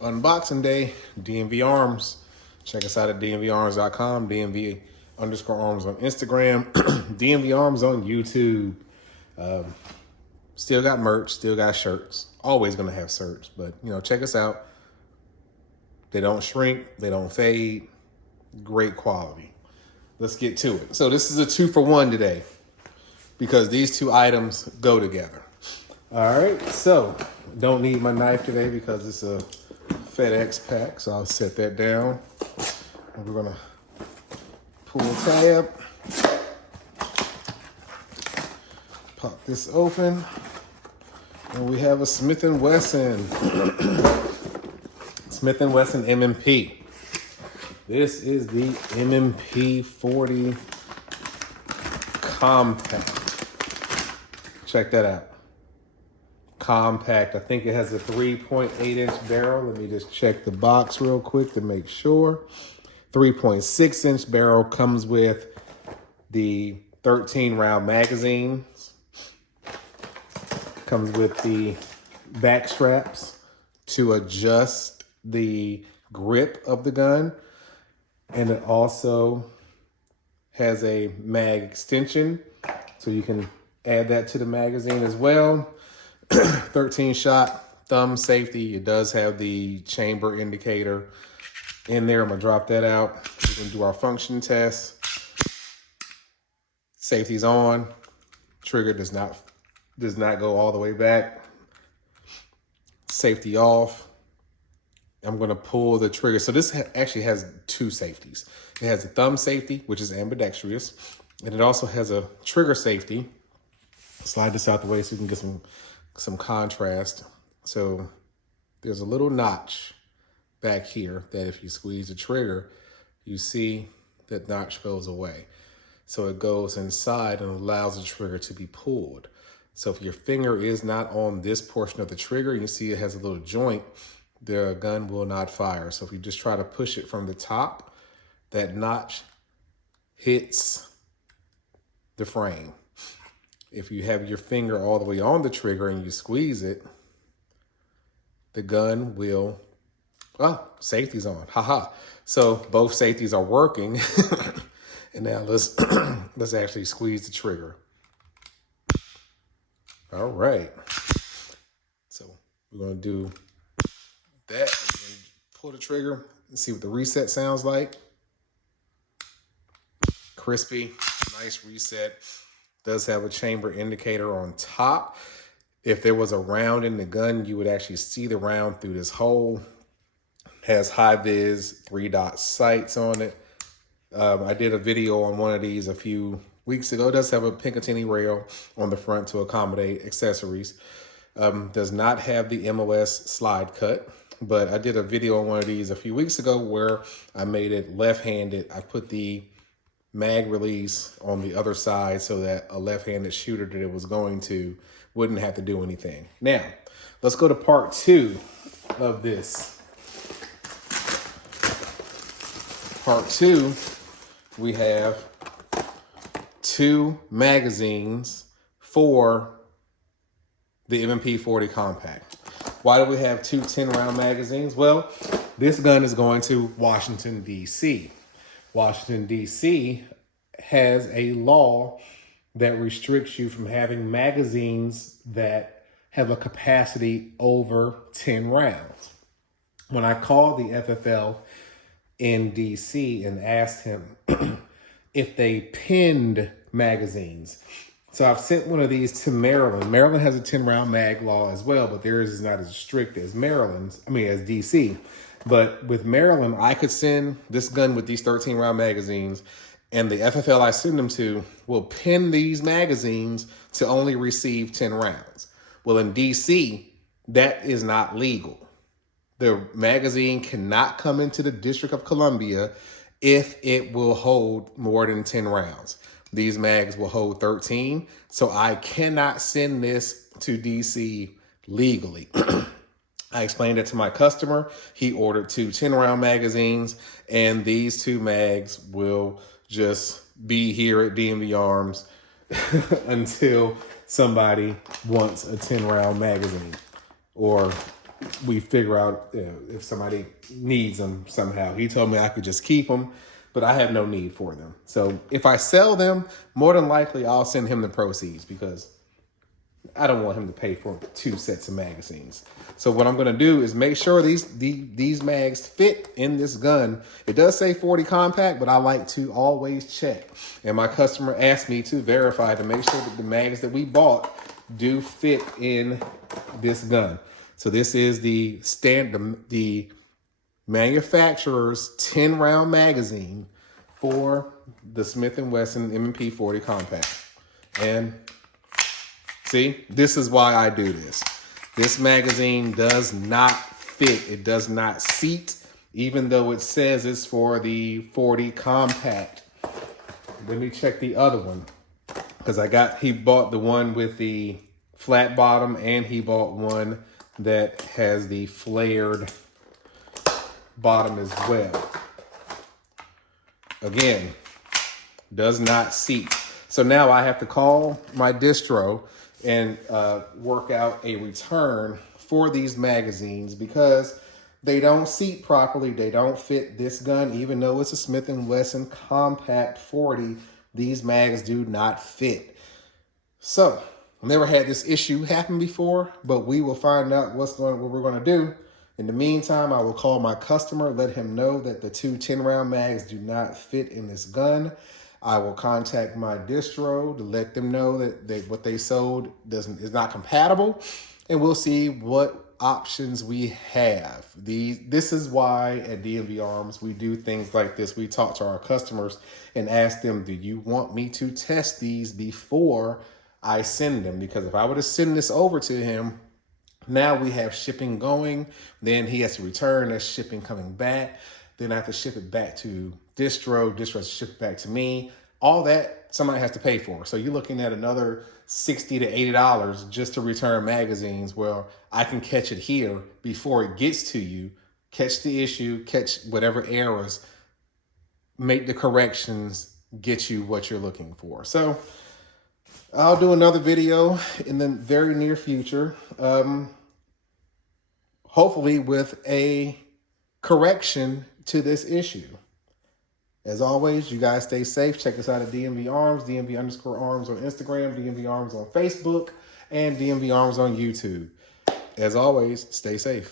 Unboxing day, DMV Arms. Check us out at dmvarms.com, DMV_arms on Instagram, DMV Arms on YouTube. Still got merch, still got shirts. Always gonna have shirts, but check us out. They don't shrink, they don't fade. Great quality. Let's get to it. So this is a 2-for-1 today because these two items go together. All right, so don't need my knife today because it's a FedEx pack, so I'll set that down. And we're gonna pull a tab, pop this open, and we have a Smith & Wesson, Smith & Wesson M&P. This is the M&P 40 Compact. Check that out. Compact. I think it has a 3.8-inch barrel. Let me just check the box real quick to make sure. 3.6-inch barrel, comes with the 13-round magazines. Comes with the back straps to adjust the grip of the gun. And it also has a mag extension, so you can add that to the magazine as well. 13-shot thumb safety. It does have the chamber indicator in there. I'm gonna drop that out. We're gonna do our function test. Safety's on. Trigger does not go all the way back. Safety off. I'm gonna pull the trigger. So this actually has two safeties. It has a thumb safety, which is ambidextrous, and it also has a trigger safety. Slide this out the way so you can get some contrast. So there's a little notch back here that if you squeeze the trigger, you see that notch goes away. So it goes inside and allows the trigger to be pulled. So if your finger is not on this portion of the trigger, you see it has a little joint, the gun will not fire. So if you just try to push it from the top, that notch hits the frame. If you have your finger all the way on the trigger and you squeeze it, the gun will, safety's on, haha. So both safeties are working. And now let's actually squeeze the trigger. All right. So we're gonna do that. We're gonna pull the trigger and see what the reset sounds like. Crispy, nice reset. Does have a chamber indicator on top. If there was a round in the gun, you would actually see the round through this hole. Has high vis 3-dot sights on it. I did a video on one of these a few weeks ago. It does have a Picatinny rail on the front to accommodate accessories. Does not have the MOS slide cut, but I did a video on one of these a few weeks ago where I made it left-handed. I put the mag release on the other side so that a left-handed shooter that it was going to wouldn't have to do anything. Now, let's go to part 2 of this. Part 2, we have 2 magazines for the M&P 40 Compact. Why do we have 2 10-round magazines? Well, this gun is going to Washington, D.C. Washington, D.C. has a law that restricts you from having magazines that have a capacity over 10 rounds. When I called the FFL in D.C. and asked him if they pinned magazines. So I've sent one of these to Maryland. Maryland has a 10-round mag law as well, but theirs is not as strict as as D.C. But with Maryland, I could send this gun with these 13-round magazines, and the FFL I send them to will pin these magazines to only receive 10 rounds. Well, in D.C., that is not legal. The magazine cannot come into the District of Columbia if it will hold more than 10 rounds. These mags will hold 13, so I cannot send this to DC legally. I explained it to my customer. He ordered 2 10-round magazines, and these 2 mags will just be here at DMV Arms until somebody wants a 10-round magazine, or we figure out if somebody needs them somehow. He told me I could just keep them, but I have no need for them. So if I sell them, more than likely I'll send him the proceeds because I don't want him to pay for 2 sets of magazines. So what I'm going to do is make sure these mags fit in this gun. It does say 40 compact, but I like to always check. And my customer asked me to verify to make sure that the mags that we bought do fit in this gun. So this is the manufacturer's 10 round magazine for the Smith & Wesson M&P 40 Compact. And see, this is why I do this. This magazine does not fit. It does not seat, even though it says it's for the 40 Compact. Let me check the other one, because he bought the one with the flat bottom and he bought one that has the flared bottom as well. Again, does not seat. So now I have to call my distro and work out a return for these magazines because they don't seat properly. They don't fit this gun, even though it's a Smith & Wesson Compact 40. These mags do not fit. So I've never had this issue happen before, but we will find out what we're going to do. In the meantime, I will call my customer, let him know that the 2 10-round mags do not fit in this gun. I will contact my distro to let them know that what they sold is not compatible, and we'll see what options we have. This is why at DMV Arms we do things like this. We talk to our customers and ask them, do you want me to test these before I send them? Because if I were to send this over to him, now we have shipping going, then he has to return that shipping coming back. Then I have to ship it back to distro has to ship it back to me. All that somebody has to pay for. So you're looking at another $60 to $80 just to return magazines. Well, I can catch it here before it gets to you, catch the issue, catch whatever errors, make the corrections, get you what you're looking for. So I'll do another video in the very near future, hopefully with a correction to this issue. As always, you guys stay safe. Check us out at DMV Arms, DMV_Arms on Instagram, DMV Arms on Facebook, and DMV Arms on YouTube. As always, stay safe.